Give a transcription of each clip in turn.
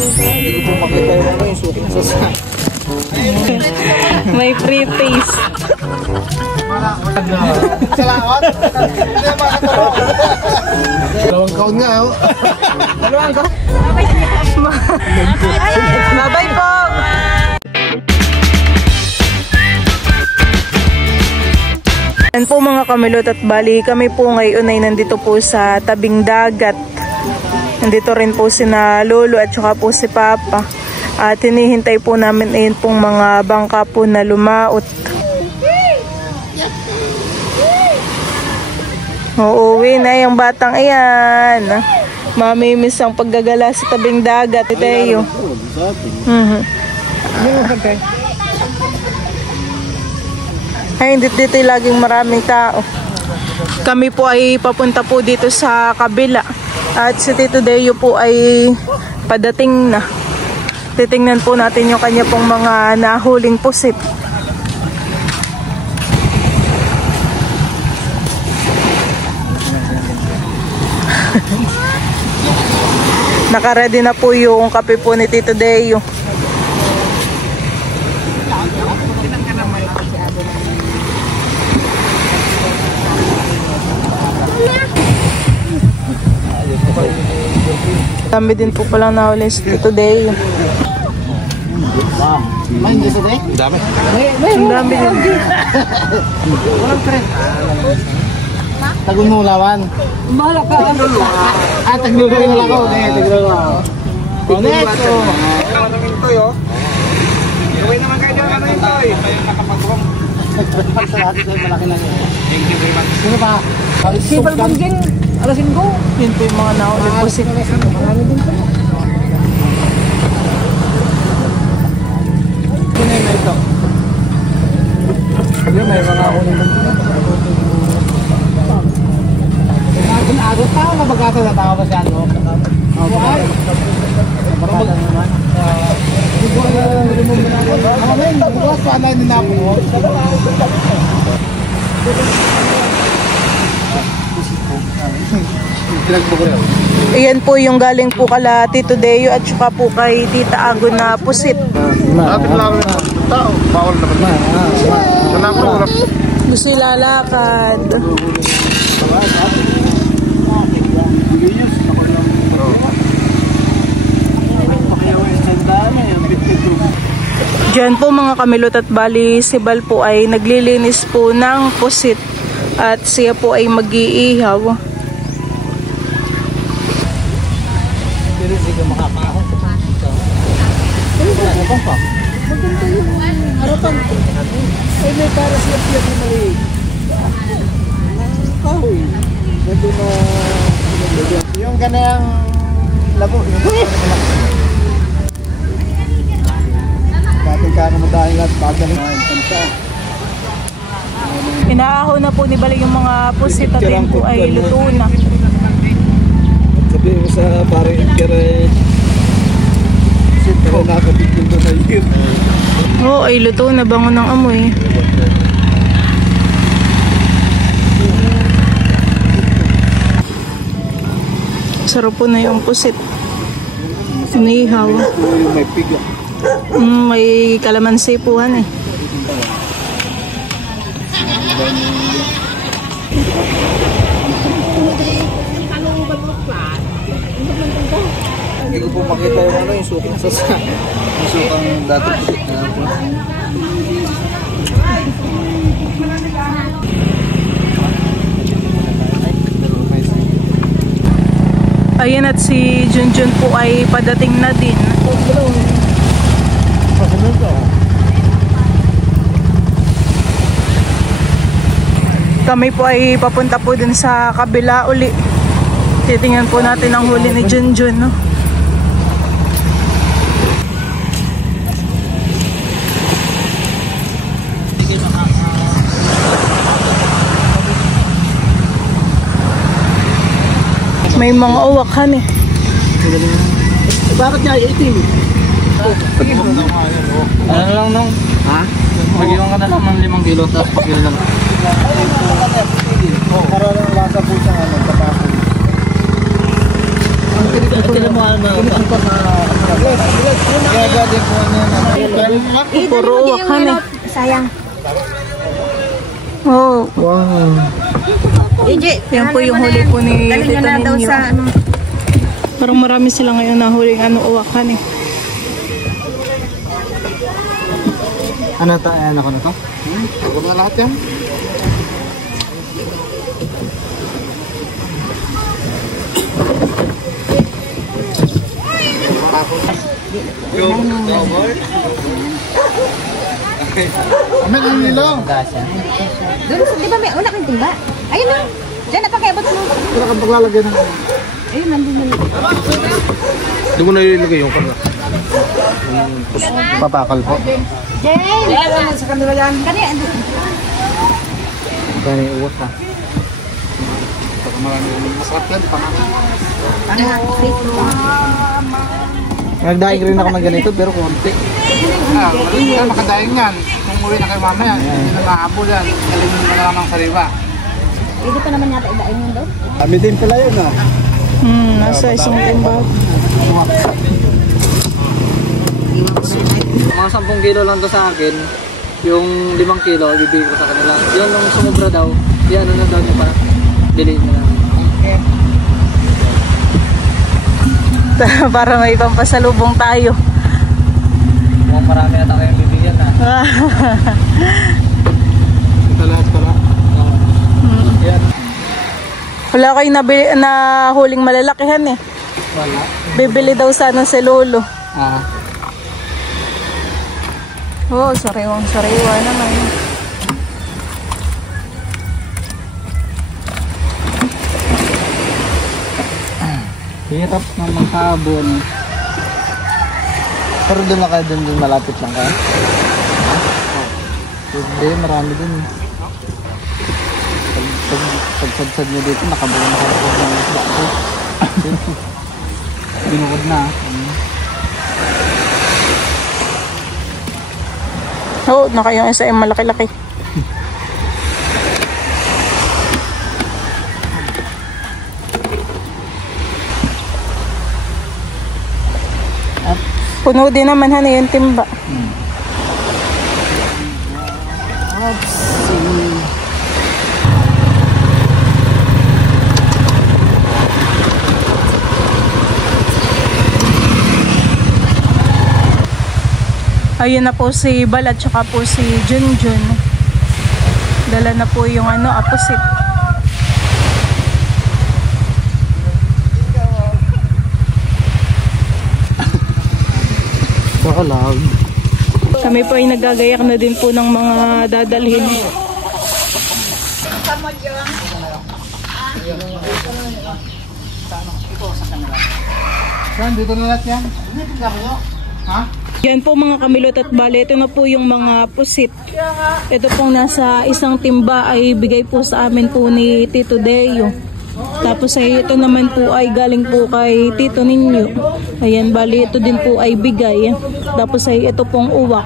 Hindi ko po makita yung suking sa May free taste. Salamat. Dalawang kaon nga, oh. Dalawang kaon. Bye-bye po. Yan po mga kamilot at bali kami po ngayon ay nandito po sa tabing dagat. Nandito rin po sina Lolo at saka po si Papa. At hinihintay po namin ayun pong mga bangka po na lumaot. Uuwi na yung batang iyan. Mamimiss ang paggagala sa tabing dagat. Ito Ay, dito laging maraming tao. Kami po ay papunta po dito sa kabila. At si Tito Deo po ay padating na. Titingnan po natin yung kanya pong mga nahuling pusit. Nakaready na po yung kape po ni Tito Deo. Dami din po palang nahuli si Tito Deo. May hindi sa day? Dami. Ang dami din. Walang pre. Tagumulawan. Mahala ka. Tagluluwa ako. Tagluluwa ako. Connect. Anong intoy, oh. Iway naman kayo dyan, anong intoy. Tayo nakapagawang. Malaki na yun. Thank you very much. Sino pa? Sipal Bungging, alasin ko. Yun po yung mga nahuli pusit. Marami din po. Ito. Hindi, may mga uling dito. Agos tao, mabagatan na tao ba siya, no? Marami naman. Bukas pa na hindi na po. Ayan po yung galing po kala Tito Deo at saka po kay Tita Ago na pusit. Ating lang tao, bawal naman. Gusto lalakad. Diyan po mga kamilot at bali si Bal po ay naglilinis po ng pusit at siya po ay mag-iihaw. Pero hindi ka makakahon. Maganda yung harapan. Ay may para siya na mali. Kahoy. Ganda na yung ganang labo. Dating ka naman dahil at bagal na pansa. Inaahaw na po ni Bal yung mga pusit at yun po ay luto na. Sabi mo sa pare kere sito nakabigil do na yun. Oo, ay luto na, bango ng amoy. Sarap po na yung pusit. Inihaw. May pigla. May kalamansi po eh. Hindi ko po makita yung suking sa yung sukang dati pusit na po. Ayan at si Junjun po ay padating na din. Kami po ay papunta po din sa kabila uli. Titingnan po natin ang huli ni Junjun, no? May mga uwakan eh. Bakit niya itim? Ano lang nung? Ha? Mag-iwan ka na naman 5 kilo tapos pakilo lang. Para lang lasa po siya kapapon. Ang pinipito mo ano? pwede po niya. Puro uwak han eh. Sayang. Oh, Wow. yan po yung huli po ni Dali Tita na daw Ninyo. sa ano. Parang marami sila ngayon na huling uwakan eh. Ano to? Ano ko na to? Ako na lahat yan. Amen ang nilo. Doon, di ba may una kang timba? Ayun na. Diyan, napakabot mo. Wala kang paglalagyan ng Ayun, nandun na. Hindi ko nalilagay yung kanya. Papakal po. Jane! Sa kanila yan. Kanina, andun. Kaya uwat na. Pag marami masarap yan. Nagdaing rin ako ng ganito pero konti. Hindi ka makadaing yan. Kung uwi na kayo mamaya, hindi na mahabol yan. Galing mo na lang sa riba. Hindi pa naman yata idain yun daw. Kami din pala yun ah. Nasa isang timba. Mga 10 kilo lang to sa akin. Yung 5 kilo, bibigay ko sa kanila. Yun, nung sumubra daw, yan ano na daw niya pa. Bilhin nila. Para may pampasalubong tayo. Mukhang marami ata kayong bibigyan na. Ito lahat pala. Yan. Wala kayo na huling malalakihan eh. Wala. Bibili daw sana si Lolo. Ah. Oo, sariwa naman. Hirap na maghabon. Pero doon na kayo, doon malapit lang kayo. Hindi, marami din. Pagsadsad nyo dito, nakabuo na kayo ng isda ko. Binukod na. Oo, yung isa ay malaki-laki. Puno din naman yung timba. Ayun na po si Bal at saka po si Junjun. Dala na po yung aposit. Kakalag. Kami po ay nagagayak na din po ng mga dadalhin. Saan? Dito na lahat yan? Ha? Yan po mga kamilot at bale, ito na po yung mga pusit. Ito pong nasa isang timba ay bigay po sa amin po ni Tito Deo. Tapos ay ito naman po ay galing po kay Tito Ninyo. Ayan, bali ito din po ay bigay. Tapos ay ito pong uwak.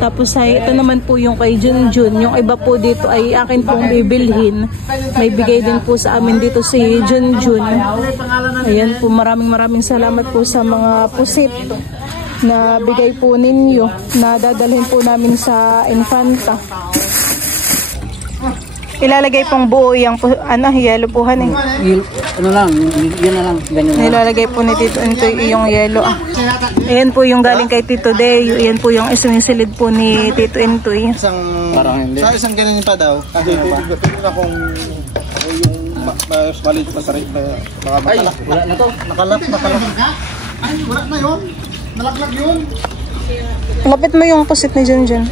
Tapos ay ito naman po yung kay Junjun. Yung iba po dito ay akin pong bibilhin. May bigay din po sa amin dito si Junjun. Ayan po, maraming salamat po sa mga pusit na bigay po ninyo na dadalhin po namin sa Infanta. Ilalagay pong buo yung yelo po han eh. Ano lang, yun na lang. Ganyan na. Nilalagay po ni Tito Intoy yung yelo ah. Ayan po yung galing kay Tito Deo. Ayan po yung isinisilid po ni Tito Intoy. Parang hindi. Sa isang ganyan pa daw. Kasi titignan na kung yung maliit pa sa rin. Baka makalak. Wala na to. Nakalak. Ay, wala na yun. Nalaklag yun. Lapit mo yung pusit ni Junjun.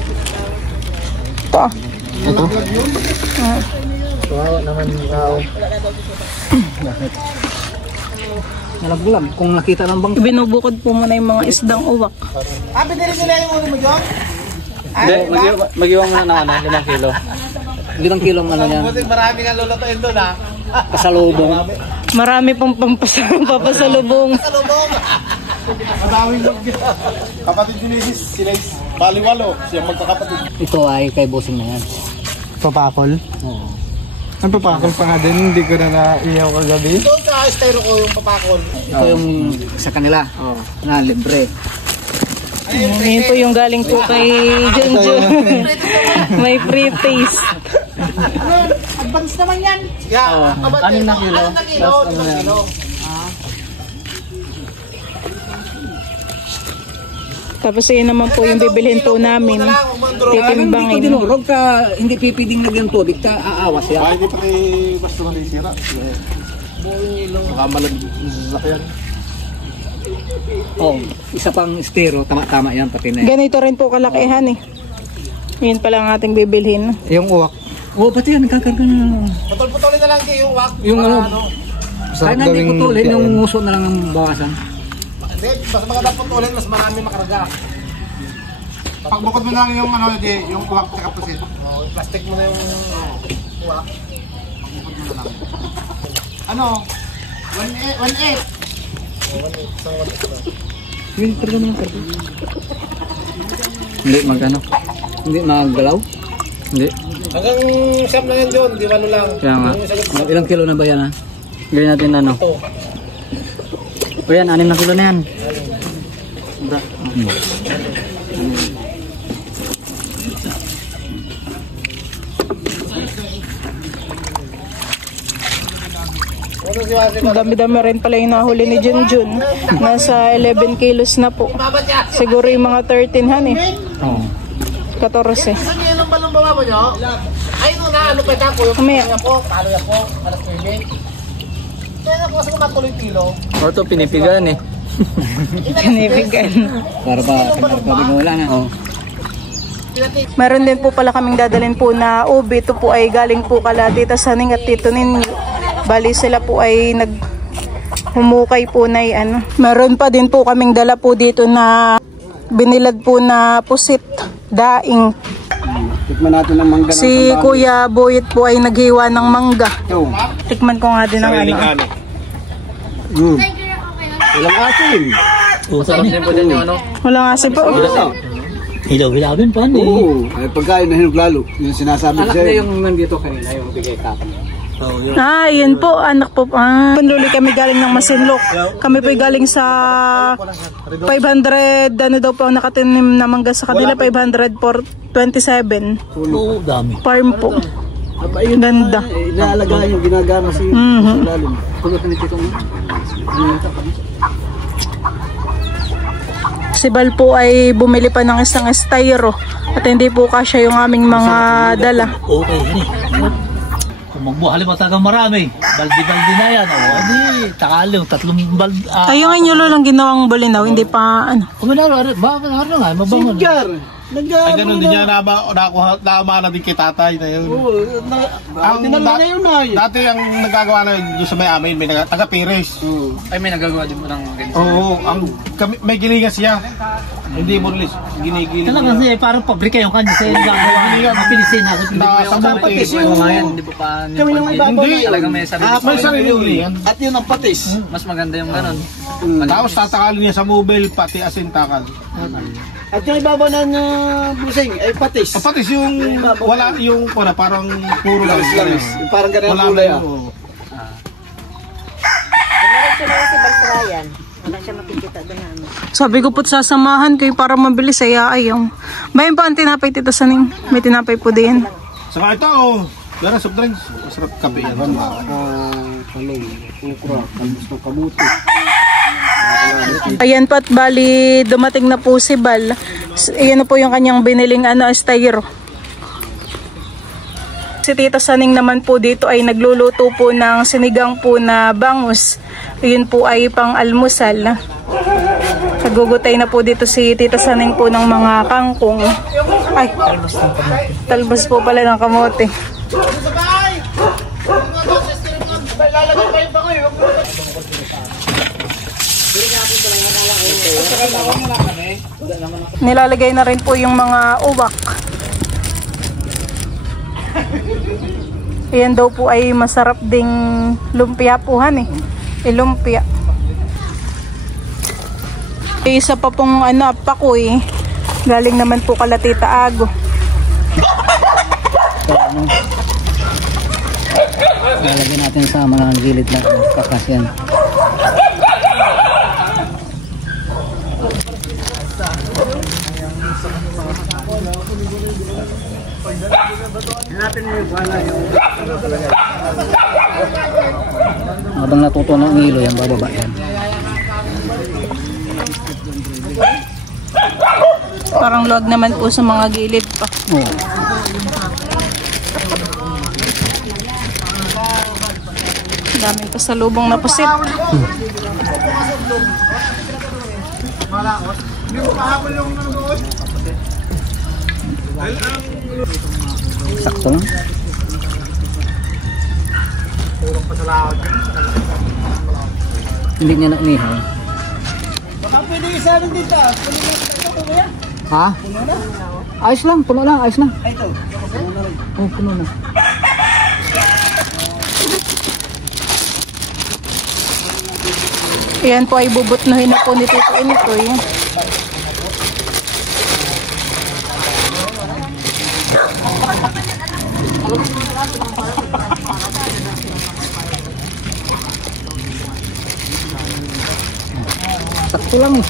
Ito ah. Ito? Kawawa naman yung tao. Nalaglag. Kung nakita ng bang... Binubukod po muna yung mga isdang uwak. Pinili nila yung ulo mo dyan? Hindi, mag-iwang mo na 5 kilo. 5 kilo ang ano yan. Marami nga lulutuin doon ha. Kasalubong. Marami pong papasalubong. Madaming log yun. Kapatid ni Mrs. Sila baliwalo. Siya magkakapatid. Ito ay kay bossing na yan. Papakol? Oo. Ang papakol pa nga din. Hindi ko na naiyaw kagabi. Ito ka, styro ko yung papakol. Ito yung sa kanila. Na libre. Ngayon po yung galing po kay Junjun. May free taste. Advance naman yan. Yeah. 6 na kilo. Plus ano yan. Tapos yun naman po yung bibilhin po namin. Titimbangin. dinurog ka, hindi pipiding lagyan tubig ka, aawas yan. Hindi pa kay basta malisira. Baka malagyan sa sasakyan. Oh, isa pang estero, tama yan pati na yan. Ganito rin po kalakihan eh. Yun pala ang ating bibilhin. Yung uwak. Oh, pati yan, nagkakarga na. Putol-putulin na lang kayo yung wak. Yung ano, kaya na hindi putulin, yung nguso na lang ang bawasan. Hindi, basta maganda putulin, mas marami makarga. Pagbukod mo lang yung ano, yung wak sa kapusit. Plastic mo na yung wak. Pagbukod mo na lang. Ano? 1.8. Yung karga na yung karga. Hindi magano? Hindi magalaw? Hindi. Hanggang siyam lang yan doon, di ba ano lang? Kaya nga. Ilang kilo na ba yan ha? Gawin natin ano. O yan, 6 na kilo na yan. Dami-dami rin pala yung nahuli ni Junjun. Nasa 11 kilos na po. Siguro yung mga 13 han eh. Oo. 14. Saan nyo yung balong baba nyo? Ay, no na, ano pa ito ako? Yung Mamaya. talo ako, alas 9. Kaya ako kasi matuloy kilo. O ito, pinipigan eh. Pinibigan. Para ba, wala na. Oo. Meron din po pala kaming dadalhin po na ubi. Ito po ay galing po kala Tita Saning at Tito Ninyo. Bali sila po ay humukay po na ano. Meron pa din po kaming dala po dito na binilad po na pusit, daing. Tikman natin ang mangga ng Si Kuya Boyet po ay naghiwa ng mangga. Tikman ko nga din ang ano. Walang asin. Sarap din po din yung ano. Wala nga si po. Hilaw-hilawin pa ano. Oo. Ay pagkain na hinog lalo. Yung sinasabi Anak sa'yo. na yung nandito kanina, yung bigay kapon. Ah, yun po, anak po. Panluli kami galing ng Masinloc. Kami po galing sa 500, ano daw po ang nakatinim na mangga sa kanila, 500 for 27. Oo, dami. Farm po. Ganda. Inaalagaan yung ginagana sa lalim. Kulot na nito mo. Si Bal po ay bumili pa ng isang styro at hindi po kasya yung aming mga dala. Okay, kung magbuhali mo talagang marami, baldi-baldi na yan. O, hindi, takali, 3 baldi. Ay, yung inyo lang ginawang bulinaw, hindi pa ano. Kuminaro, nga, mabangon. Ay, ganun din niya nakuha na din kay tatay na yun. Oo, dati ang nagagawa na yun sa may amin, may taga-Pires. Ay, may nagagawa din mo ng ganito. Oo, may giligas siya. Hindi mo release, ginigilig. Talaga kasi parang pabrika yung kanya. Kasi nagagawa, mapilisin ako. Sa patis Yung mga yan, hindi pa pa... Kami yung ibabaw na yun. Talaga may sarili. May sarili yan. At yun ang patis. Mas maganda yung ganun. Tapos tatakalin niya sa mobile, pati asin takal. At yung ibabaw na busing ay patis. Patis yung wala yung parang puro Lamis. Yung parang ganun ang wala kulay na ah. yung Sabi ko po't sasamahan kayo para mabilis ay ayaw. Bayan pa ang tinapay, Tita Saning. May tinapay po din. saka ito, meron soft drinks. Masarap kape yan. Ayan po at bali dumating na po si Bal. Ayan na po yung kanyang biniling styro. Si Tita Saning naman po dito ay nagluluto po ng sinigang po na bangus. Ayun po ay pang almusal. Nagugutay na po dito si Tita Saning po ng mga kangkong. Ay, talbos po pala ng kamote. Nilalagay na rin po yung mga uwak. Ayan daw po ay masarap ding lumpia puhan eh. Lumpia. Isa pa pong pakoy. Galing naman po kala Tita Ago. Lalagyan natin sa mga gilid na kakasyan. Habang natuto ng hilo yan, bababa yan. Parang luwag naman po sa mga gilid pa. Oo. Daming pasalubong na pusit. Sakto lang. Hindi niya na inihaw. Baka pwede isanin dito. Ha? Ayos lang, puno lang, ayos na. Ay, ito. Oh, puno na. Yan po ay bubutnuhin na po ni Tito Intoy. Sakto lang eh.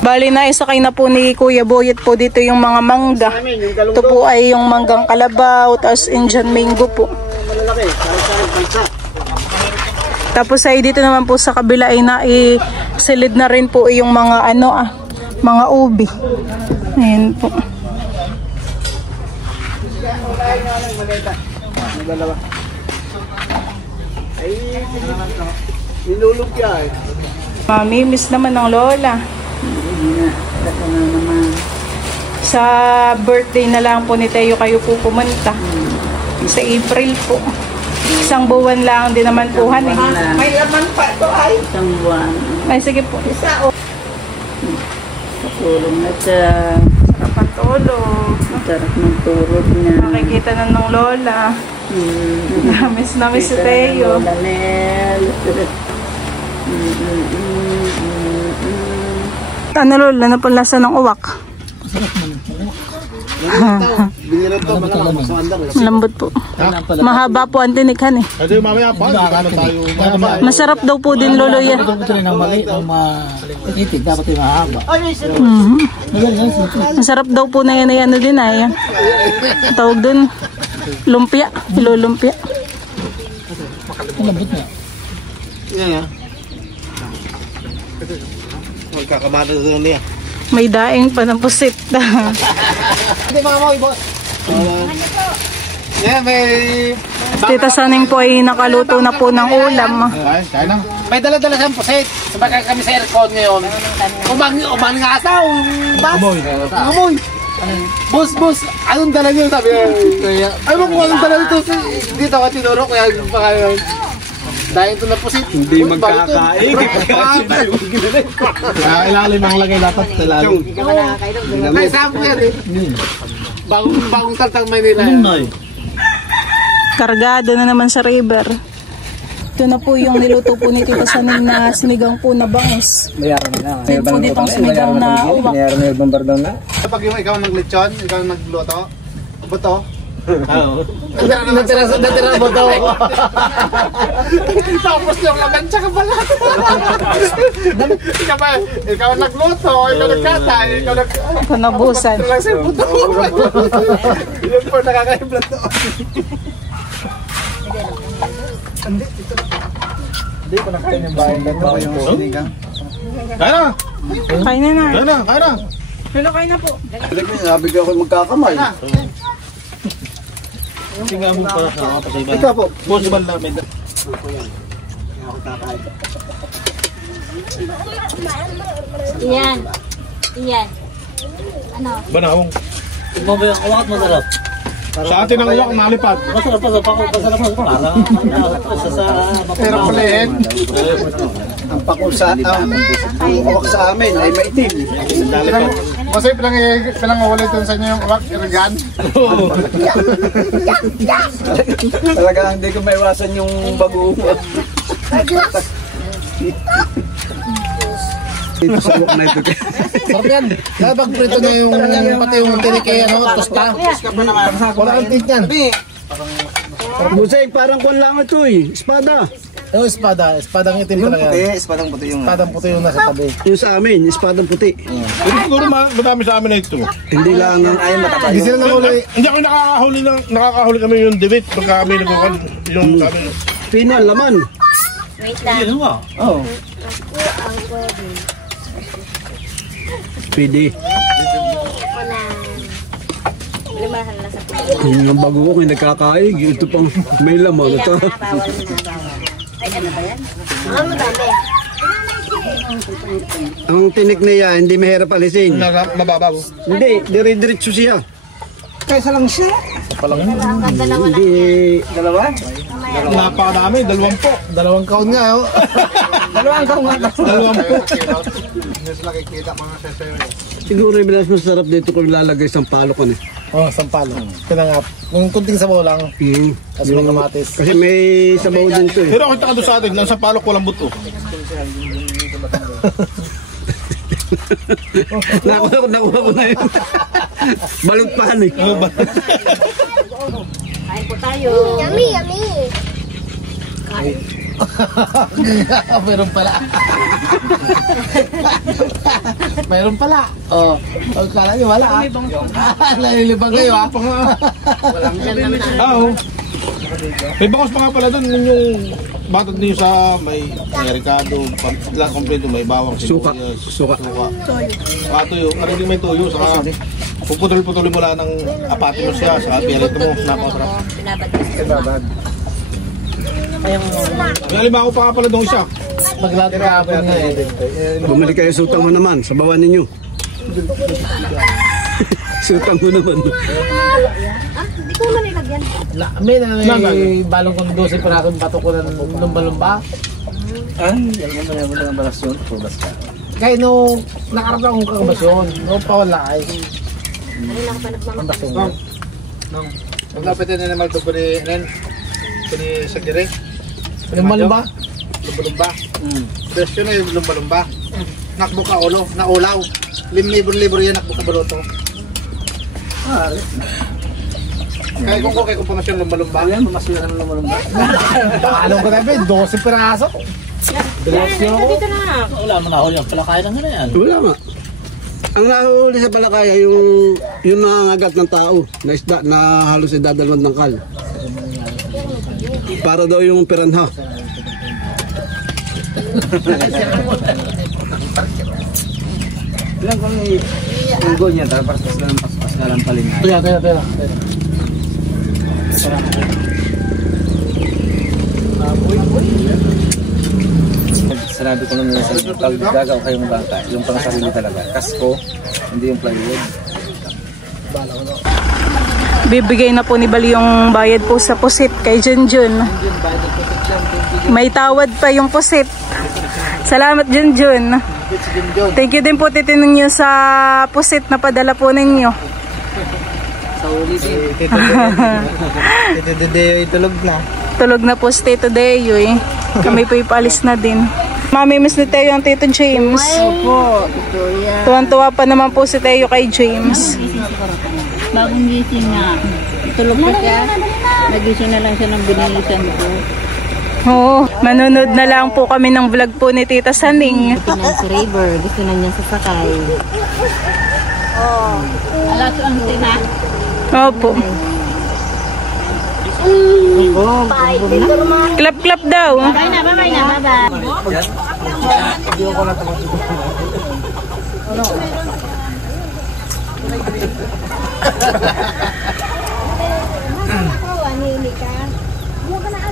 Bali na isakay na po ni Kuya Boyet po dito yung mga mangga. Ito po ay yung manggang kalabaw, tapos Indian mango po. Tapos ay dito naman po sa kabila ay naisilid na rin po yung mga mga ubi. Ayan po. Mamimiss naman ng lola. Sa birthday na lang po ni Teo kayo po pumunta. Sa April po. Isang buwan lang din naman po han eh. May laman pa ito ay. Isang buwan. Ay sige po. Isa o. Tulog na siya. Sarap ang tulog. Sarap ng tulog niya. Makikita na ng lola. Namiss si Teo. Lola Nel. Ano lola, na pang lasa ng uwak? Lambot po. Mahaba po ang tinikhan eh. Kasi mamaya pa, ano tayo. Masarap daw po din lolo yan. Ito rin ang mali, ang matitig, dapat yung mahaba. Masarap daw po na yan din ay. Tawag dun, lumpia, ilulumpia. Lambot na. Yan. Magkakamata doon niya. May daing pa ng pusit. Hindi mga mga boss. Yan, may... Tita Saning po ay nakaluto na po ng ulam. Kaya na. May dala-dala siyang pusit. Sabagay kami sa aircon ngayon. Umang nga asaw. Amoy. Boss, anong dala niyo? Sabi niya. Ay mo kung anong dala nito. Dito ako tinuro. Kaya dahil ito na pusit. Hindi magkakain. Kaya ilalim ang lagay dapat. Ilalim. Ay, saan po yan eh? Bagong Taltang Maynila. Kargado na naman sa river. Ito na po yung niluto po ni Tita Saning na sinigang po na bangus. Bayaran na. Ito po ditong sinigang na uwak. Bayaran na yung bombardon na. Kapag yung ikaw naglechon, ikaw nagluto, buto. Oo. Natira mo daw. Tapos yung laman tsaka balat. Ikaw nagluto, ikaw nagkatay, ikaw Panabusan. lang sa buto. Yun po nakakaiblat doon. Hindi ko nakakain yung bahay. Ganda yung sinigang. Kaya na. Kain na na. Kaya na. Hello, kain na po. Sabi ko ako magkakamay. Tingnan mo para sa mga pasayban. Ikaw po. Possible namin. Iyan. Ano? Banawong. Ito ba yung uwak masarap? Sa atin ang uwak malipad. Masarap. Parang sa Pero pulihin. Ang pakul sa uwak sa amin ay maitim. Kasi pinangawalay doon sa inyo yung uwak, irigan. Talaga hindi ko maiwasan yung bago. Dito sa uwak na ito. Sarap yan. Kaya pag prito na yung pati yung tinike, tosta. Wala kang tint yan. Musik, parang kwan lang ito eh. Espada. Yung espadang itim talaga yan. Espadang puti yung... Espadang puti yung nasa tabi. Yung sa amin, espadang puti. Pero siguro madami sa amin na ito. Hindi lang ang ayaw mataba. Hindi sila nahuli. Hindi ako nakakahuli kami yung debit pagka kami nagkakal yung sabi. Pino ang laman. Wait lang. Ano ba? Oo. Pwede. Limahan na sa puso. Yung bago ko kung nagkakaig, ito pang may laman. Ito. Bawal na. Ay, ano ba yan? Ang madami. Ang tinik niya, hindi mahirap alisin. Mababaw. Hindi, dire-diretso siya. Kaysa lang siya. Ang ganda naman. Hindi. Napakadami, 20. 2 kaon nga, oh. 2 kaon nga. 20. Hindi sila kikita mga sesayo. Siguro yung mas masarap dito kung lalagay sa palo ko. Oh, sampalo. Pinangap. Yung kunting sabaw lang. Kasi may kamatis. Kasi may sabaw din to eh. Pero kita ka doon sa atin, nang sa palok walang buto. Nakuha ko na yun. Balot pa eh. Kain po tayo. Yummy, yummy. Meron pala. Meron pala. Oh. Kala niyo wala. Nalilibang kayo ha. Oo. May bangos pa nga pala doon yung batad niyo sa may Ricardo, lahat kompleto may bawang Suka. Suka. Tuyo. Ano din may tuyo saka puputol-putulin mo lang ng apati mo siya sa pirito mo. Napakasarap. Pinabad. May alimango pa nga pala doon isa. Maglato ka ako nga eh. Bumili kayo sutang mo naman sa bawan ninyo. Sutang mo naman. Hindi ko naman nilagyan. May balong kong 12 para akong bato ko ng lumba-lumba. Yan mo na ng balasyon. Pubas ka. Kaya nung nakarap akong kakabasyon, nung pawala ay Nang paglapitin na naman ito pini sa dire. lumba-lumba. Lumbalumba. Presyo na yung lumbalumba. Nakbo ka ulo, naulaw. 5,000 yan nakbo ka baloto. Kaya kung pumasyon lumbalumba. Yan, mamasyon na ng lumalumba. Alam ko na ba, 12 piraso. Dito na. Wala mo nahuli ang palakayan ng ganyan. Wala nga. Ang nahuli sa palakaya yung nangangagat ng tao na isda na halos idadalwan ng kal. Para daw yung piranha. Ilan kung unggo niya, tapos paspas na lang palingan. Tira. Sinabi ko naman sa pag gagaw kayong bata, yung pang sarili talaga. Kasko, hindi yung plywood. Bibigay na po ni Bali yung bayad po sa pusit kay Junjun. May tawad pa yung pusit. Salamat Junjun. Thank you din po Tito ninyo sa pusit na padala po ninyo. Sa uli din. Tito Dedeo itulog na. Tulog na po si Tito Deo eh. Kami po ipaalis na din. Mami, miss ni Teo ang Tito James. Opo, Victoria. Tuwan-tuwa pa naman po si Teo kay James. Bagong gising nga. Tulog na siya. Nagising na lang siya ng binilisan ko. Oo, manunod na lang po kami ng vlog po ni Tita Saning. Pinan si Raver. Gusto na niya sasakay. Alas 11 na. Opo. Clap-clap daw. Bye na. Bye-bye.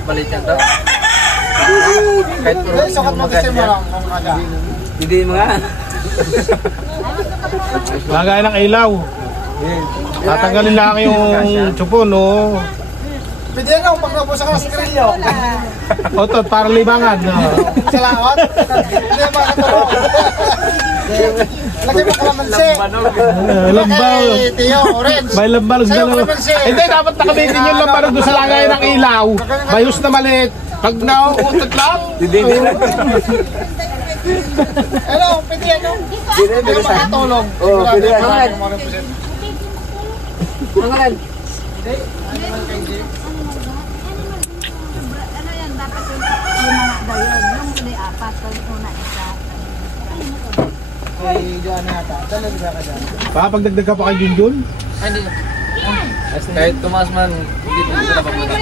Balit yan daw. Kahit Sukat mo kasi mo lang kung aga. hindi mga. Lagay ng ilaw. Tatanggalin lang yung tsupo, no? Pwede yan pag nabusa ka sa grilyo. Otot, para libangan. Salamat. Hindi ba natulog? Lagay mo kalamansi. Lambaw. Lagay Tio, orange. May lambaw. Sa'yo kalamansi. Hindi, dapat nakabitin yung lambaw doon sa lagay ng ilaw. Bayos na maliit. Pag nauutot lang. Hindi na. Ano, pwede yan yung? Hindi ka makatulog. Oo, pwede yan. Pangalan. Ano yan? Dapat yung mga ba yun? Yung muli apat, tapos una isa. Ay, Joanna yata. Dala ka dyan. Pagdagdag ka pa kay Junjun? Ay, hindi. Kahit tumaas man, hindi po sila papunta.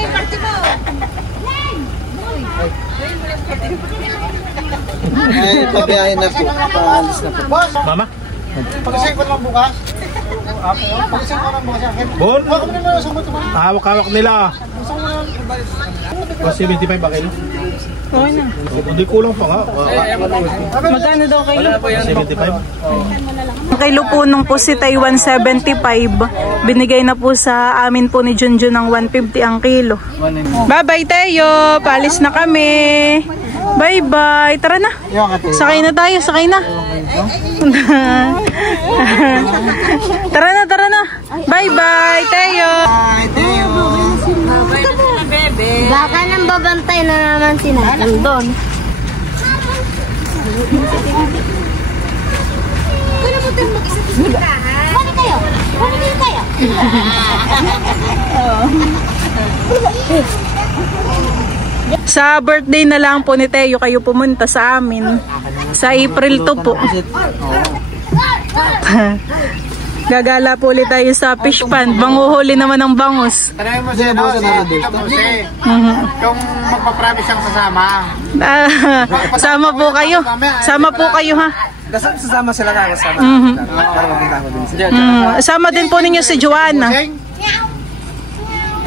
Ay, pabiyahin na po. Paalis na po. Boss! Mama? Pag-isip ko naman bukas. Pag-isip ko naman bukas. Bon? Huwag mo naman sumot mo. Hawak-hawak nila. 75 ba kilo? Okay na. Hindi kulang pa nga. Magkano daw kayo? 75? Ang kilo po nung pusit ay 175. Binigay na po sa amin po ni Junjun ng 150 ang kilo. Bye-bye Teo! Paalis na kami! Bye-bye! Tara na! Sakay na tayo, sakay na! Tara na, tara na! Bye-bye Teo! Baka nang babantay na naman si Natang doon. Kunin kayo! Kunin kayo! Sa birthday na lang po ni Teo kayo pumunta sa amin. Sa April 2 po. Gagala po ulit tayo sa fish pond. Banguhuli naman ng bangus. Tanay mo siya, no? Kung magpapromise siyang sasama. Sama po kayo. Sama po kayo ha. Sasama sila na kasama. Sama din po ninyo si Joanna.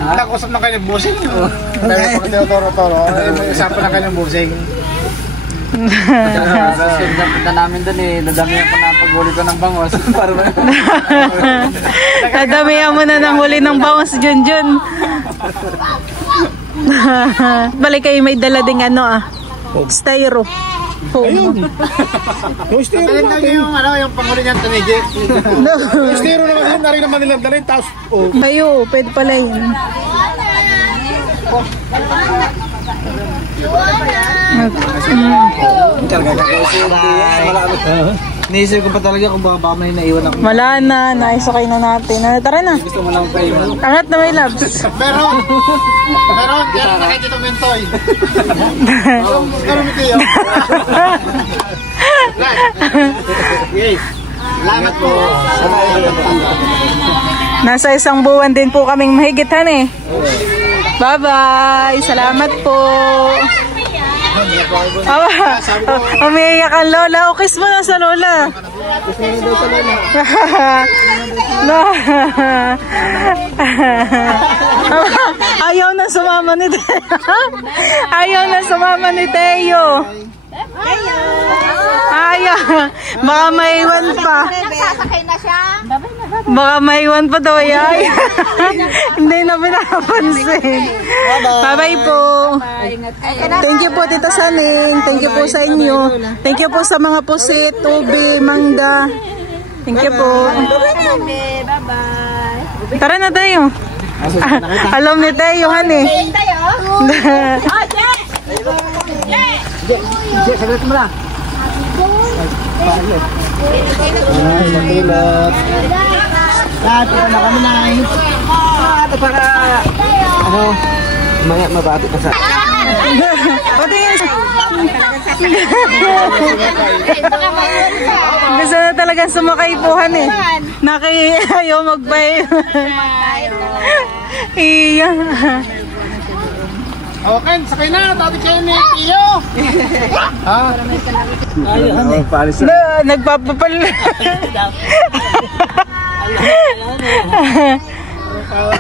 Nag-usap na kayo ng busing. Dahil pag tinuturo-toro, usapan na kayo ng busing. Punta namin doon eh, dadamihan ko na paghuli ko ng bangos. Dadamihan mo na ng huli ng bangos, Junjun. Balik kayo may dala ding styro. Ayun. Yung styro Talin lang yung panghuli niyang tanigi. Yung styro naman yun, narin naman nilang dalhin. Tapos, Ayo, pwede pala yun. Naisip ko pa talaga kung baka may naiwan ako. Wala na, naisakay na natin. Tara na. Gusto mo lang kayo. Angat na may labs. Pero, diyan na kayo dito mentoy. Pero may kayo. Salamat po. Nasa isang buwan din po kaming mahigitan eh. Bye-bye. Salamat po. Umiiyak ang lola. O, kiss mo na sa lola. Ayaw na sumama ni Teo. Ayaw na sumama ni Teo. Ayaw. Baka maiwan pa. Nagsasakay na siya. Baka maiwan pa daw ay. Hindi na pinapansin. Bye-bye po. Thank you po Tita Saning. Thank you po sa inyo. Thank you po sa mga pusit, ube, mangga. Thank you po. Tara na tayo. Alam ni Teo, honey. Saglit mo lang. Ito na kami na. Ito para maya mabati ka sa gusto na talaga sumakay po, honey. Ayaw magbay. Iya. Okay, sakay na. Dati kayo ni Iyo. Ha? Nagpapapal.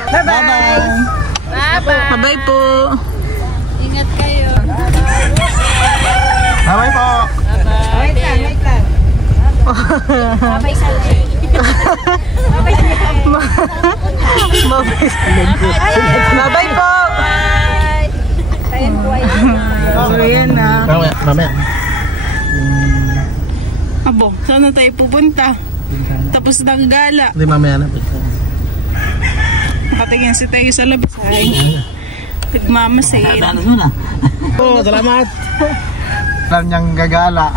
Bye-bye. Bye-bye po. Ingat kayo. Bye-bye po. Wait lang. Babay sa Bye-bye po. Ayan na. mamaya. Abo, saan na tayo pupunta? Tapos naggala. Hindi, mamaya na. Nakatingin si Teo sa labas. Nagmamasin. Salamat. Alam niyang gagala.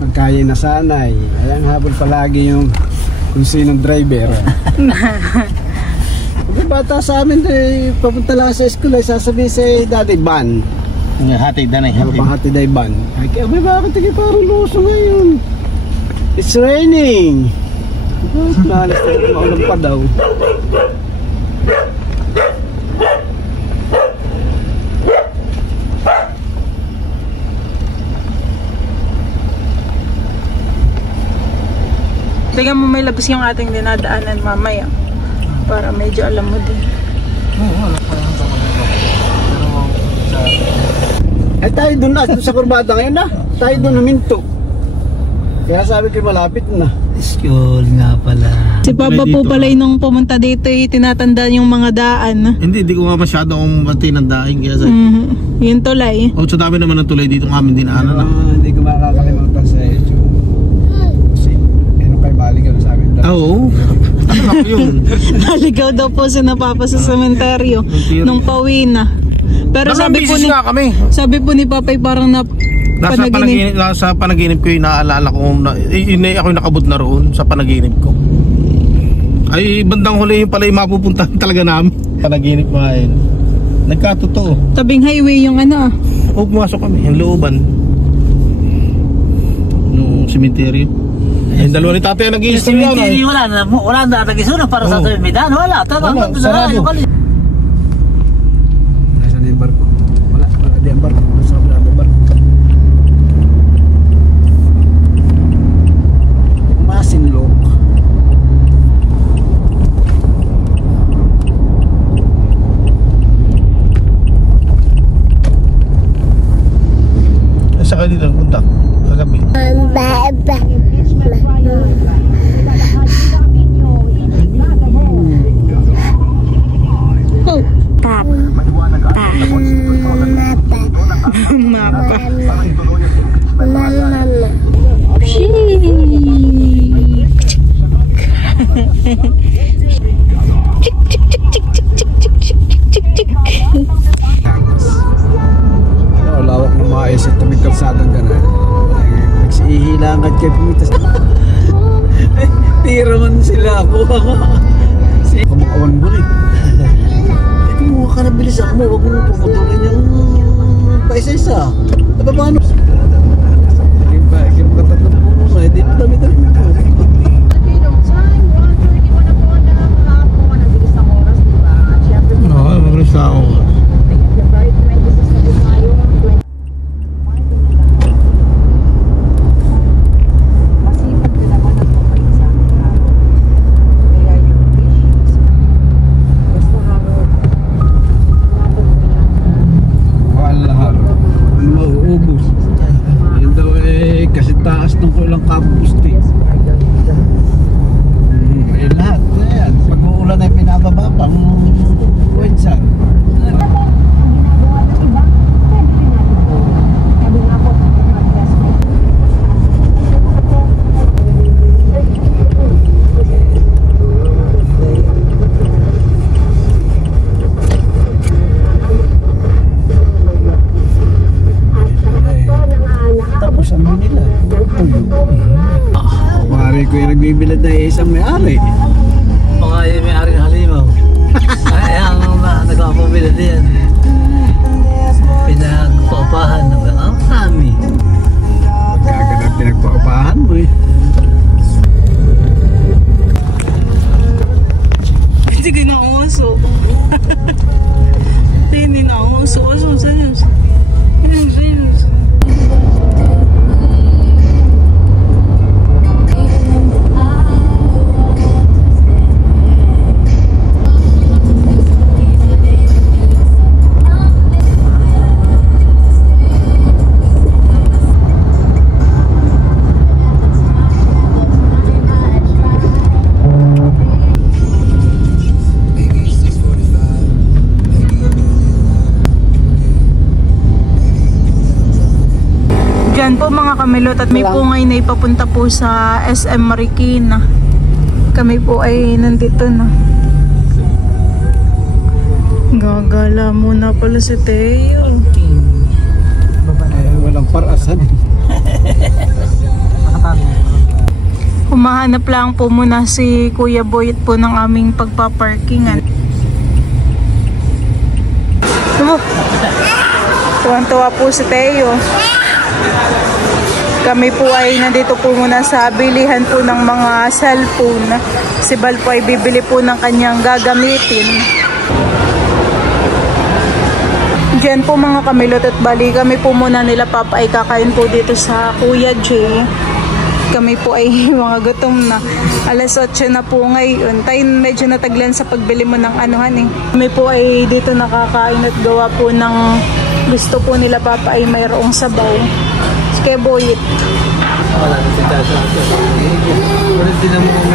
Magkaya na sanay. Ayan habol palagi yung kung sinong driver. Pag bata sa amin, papunta lang sa school, ay sasabihin si Daddy Van. Hatid na hatid. Pahati na iban. Ay, kaya bakit hindi parang luso ngayon? It's raining. Nalas na maulan pa daw. Tingnan mo may labis yung ating dinadaanan mamaya. Para medyo alam mo din. Ay tayo doon na, sa kurbada ngayon na. Tayo doon huminto. Kaya sabi ko malapit na. School nga pala. Si Papa po pala nung pumunta dito tinatanda yung mga daan. Hindi ko nga masyado akong bati ng daing kaya sa... Yung tulay. O sa dami naman ng tulay dito ng amin dinaanan na. Hindi ko makakalimutan sa Echo. Ano kay baligaw sa amin? Oo. Ano ako yun? Naligaw daw po si Papa sa sementeryo nung pauwi na. Pero sabi po ni Papay parang nasa panaginip ko yung naaalala ko ako yung nakabot na roon sa panaginip ko. Ay bandang huli yung pala yung mapupuntahan talaga namin. Panaginip mo ayun. Nagkatotoo. Tabing highway yung ano. O pumasok kami, yung looban. Yung simenteryo. Yung dalawa ni tatay nag-i-install yan. Wala na nag-isunan para sa tuwing midan. Wala. Sarado. Nasaan yung barko? Wala di ang barko. Nasaan na ang barko? Masinlok. Saka dito punta kagabi. Mapa. Lawak ng mga isip tabing kalsadang gano'n. Nagsihilangan kayo pumitas. Tira man sila ako. Kumakawan mo rin. Kumuha ka na bilis ako mo. Huwag mo puputulin yung paisa-isa. Ano ba ano? Kaya makatatlong po mo. Hindi mo dami-dami mo. Oo, mabilis na ako. Taas ng kulang kapusti. Lahat yan. Pag uulan ay pinababa pang wensan. Tapos ano nila? Pare ko yung nagbibilad na isang may-ari. Baka yung may-ari ng halimaw. Ay, ang nagpapabila din. Pinagpaupahan ng kami. Kaganda pinagpaupahan mo eh. Sige na uso. Hindi na uso. Uso sa'yo. Diyan po mga kamilot at may pungay na ipapunta po sa SM Marikina. Kami po ay nandito na. Gagala muna pala si Teo. Walang parasan. Humahanap lang po muna si Kuya Boyet po ng aming pagpaparkingan. Tumo! Tuwang-tuwa po si Teo. Kami po ay nandito po muna sa bilihan po ng mga cellphone. Si Bal po ay bibili po ng kanyang gagamitin. Diyan po mga kamilot at bali, kami po muna nila Papa ay kakain po dito sa Kuya J. Kami po ay mga gutom na. Alas 8 na po ngayon. Tayo medyo nataglan sa pagbili mo ng anuhan eh. Kami po ay dito nakakain at gawa po ng gusto po nila Papa ay mayroong sabaw. Kaya boyit. Wala na si Tasha. Wala din naman kung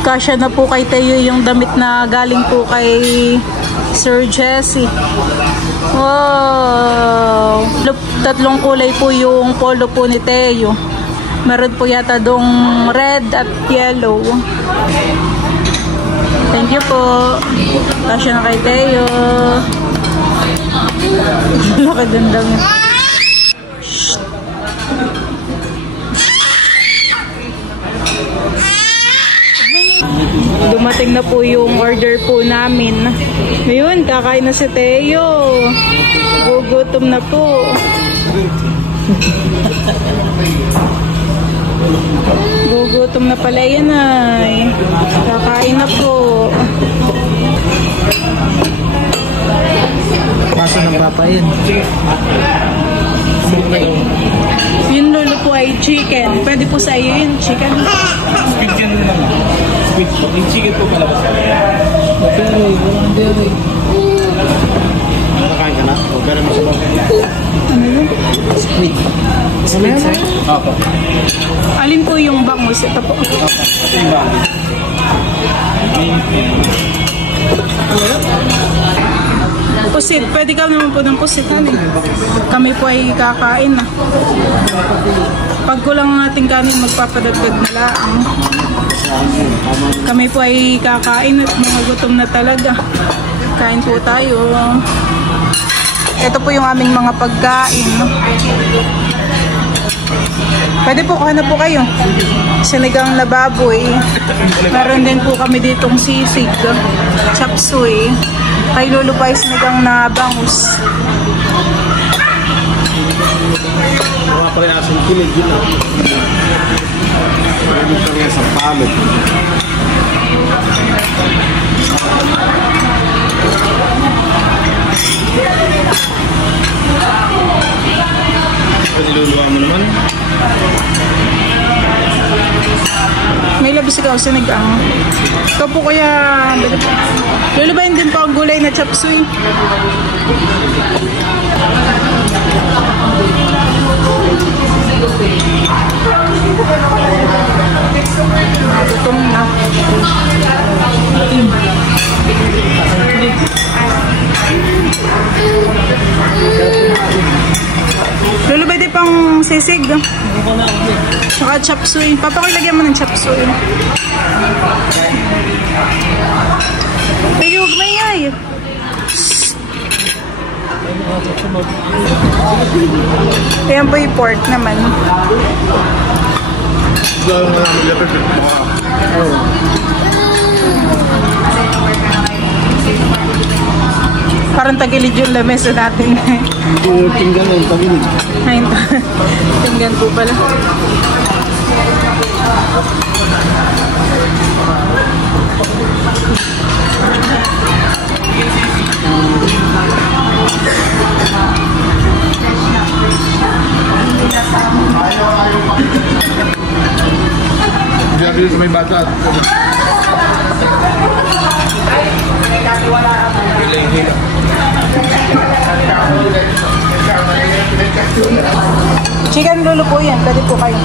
kasya na po kay Teo yung damit na galing po kay Sir Jesse. Wow! 3 kulay po yung polo po ni Teo. Meron po yata dong red at yellow. Thank you po. Kasya na kay Teo. Laki din damit. Dumating na po yung order po namin. Ngayon, kakain na si Teo. Gugutom na po. Gugutom na pala yan ay. Kakain na po. kaso ng Papa yun. Yung lolo po ay chicken. Pwede po sa iyo yung chicken. Chicken na lang. Yung chicken po pala. Pero, walang dere. Nakakain ka na? O, gano'n mo sa bawang. Ano yun? Squid. Squid, sir? Opo. Alin po yung bangus? Ito po. Ito yung bangus. Pusit. Pwede ka naman po ng pusit. Kami po ay kakain na. Pag kulang natin kanin, magpapadagdag na lang. Kami po ay kakain at mga gutom na talaga. Kain po tayo. Ito po yung aming mga pagkain. Pwede po, kuha na po kayo. Sinigang na baboy. Meron din po kami ditong sisig. Chop suey. Kay Lolo pa sinigang na bangus. Mga pa rin asong kilig yun. Pwede pa rin sa palog. Ito niluluwa mo naman. May labis ikaw sinigang. Ito po kaya lulubayin din po ang gulay na chop suey. Gutom na. Lulubay din pang sisig. Saka chop suey. Papakilagyan mo ng chop suey. Pero huwag mayay. Ayan po yung pork naman. Gawin mo namin lapit yung mukha. Parang tagilid yung lamesa natin. Yung tinggan na yung tagilid. Ayun. Tinggan po pala. Hindi sa may bata. Chicken lolo po yan. Pwede po kayo.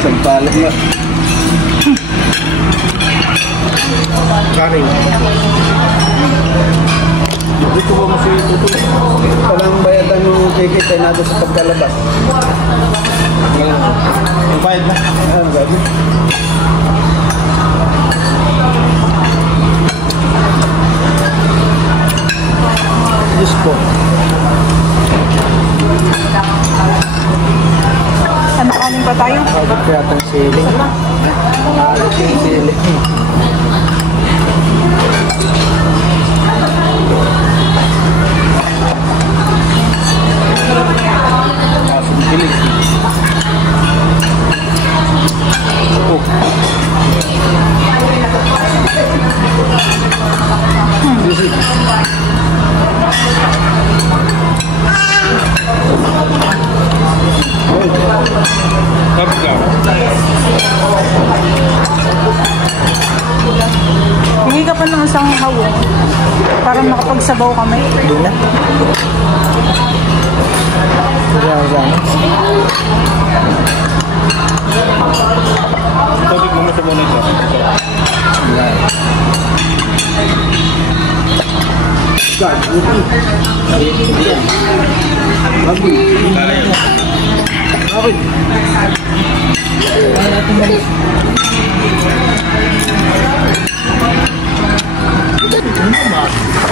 Isang palag na. Kanin. Dito ko kasi tutuloy. Walang bayadan yung ticket ay nado sa pagkalabas. Yung bayad na. Ano ba? Diyos po. Ano kanin pa tayo? Bakit kaya itong siling? Siling. Hindi ka pa ng isang hawo para makapagsabaw kami. Hindi na. Tubig mo sa muna ito.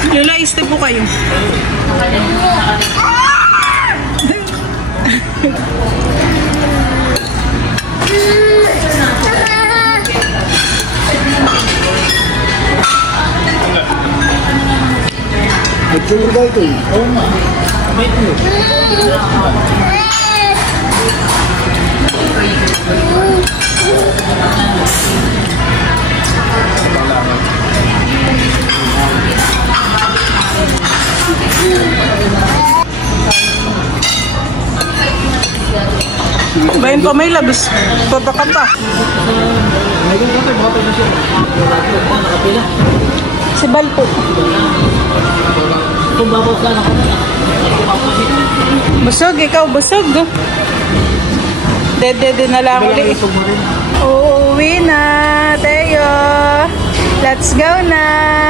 Lola, step po kayo. Nagsunog ba ito? Oo nga. Bayan pa may labis. Pabaka pa. Si Bal po. Busog, ikaw busog. Dede na lang ulit. Uuwi na, Teo. Let's go na.